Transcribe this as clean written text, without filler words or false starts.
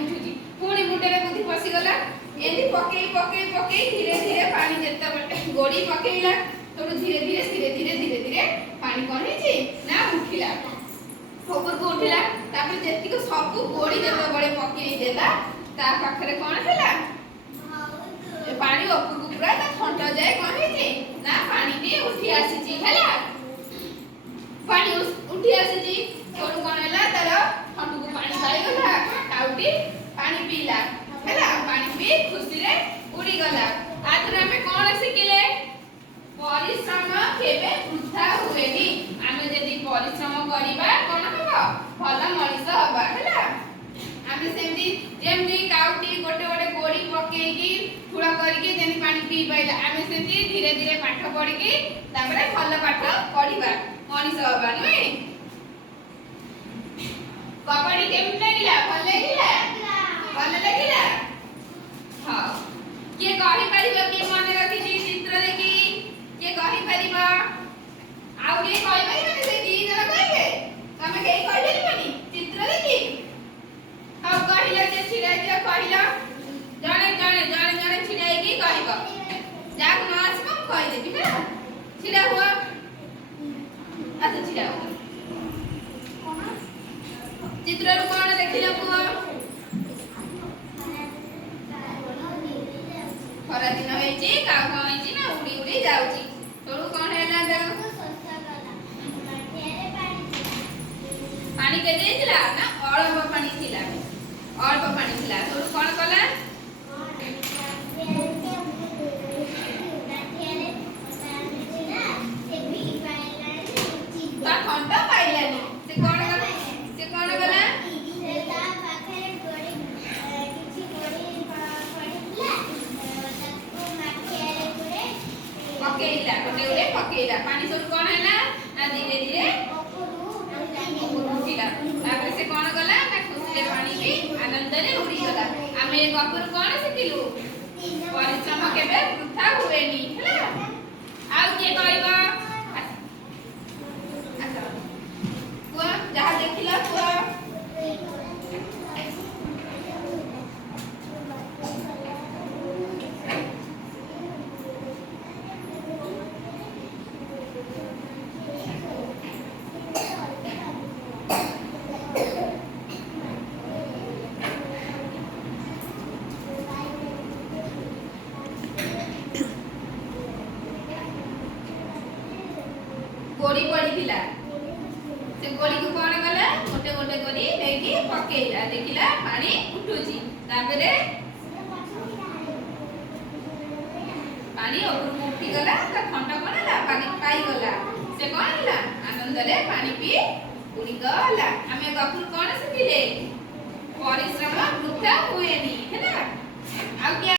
उठुची पुणी मुंडे बुद्धि पशिगला एंदी पकई धीरे धीरे पानी जेते गोड़ी पकईला तो धीरे पानी कौन है ना उठिला ऊपर को उठिला तापर जेतिक सब गोड़ी जते बड़े पकई देला ता पाखरे कौन हैला पानी ऊपर को पूरा ता ठंडा जाए कौन है ना पानी ने उठी आसी हैला पानी उठी आसी छोटू कौन हैला तार ठंडू को पानी पाई गला काउटी पानी पीला हैला पानी पी खुशी रे उड़ी गला आथरे हमें कौन सिखिले परिश्रम केबे वृथा हुएनी आमे जदी परिश्रम करिबा कोन हबो भला मଣିଷ हबा हैला आमे सेमदी जेमदी काउटी गोटे गोटे गोड़ी पकेगी थुड़ा करके जेनी पानी पी पाइला आमे सेमदी धीरे धीरे पाठ पढिकी तापरे भल पाठ पढिबा मଣିଷ हबा नुई कबड्डी केमन लागिला भल लागिला हां के कहि परिबो के मन रखिची चित्र देखि के कहि परिबो आउ के कहि परिबो से दी जरा कहिबे तमे के कहि परिबोनी चित्र देखि अब कहिला जे छिड़ाई जे कहिला जाने छिड़ाई की कहिबो जाक न आसबो कहि देबी ना छिड़ा हुआ अच्छा छिड़ा हुआ चित्र रो कोन देखिला पुआ खरा दिन होईची का होईची ना उड़ी उड़ी जाउची तोळू कोन हैला देखो पानी के देइला ना अल्प पानी थिला तोळू कोन कला ता खंडा पाइलानी से कोन गला पकेइला पानी सब कोन हैला ना धीरे धीरे उठिला तापर से कोन गला ना खुशी रे पानी पी आनंद रे उड़ी गला आमे गपर कोन सिखिलु परिश्रम केबे वृथा हुएनी हैला आउ के कहबा अच्छा को जहा देखिला को गोड़ी पड़ीला से गोड़ी को कोन गला गोटे गोटे करी लेकी पकेइला देखिला पानी उठुची तापरे पानी ऊपर को उठी गला ता ठंडा कोनला पानी पाई गला से कोनला आनंद रे पानी पी उड़ी गला हमें गपुर कोन सिखिले परिश्रम वृथा हुएनी हैना आ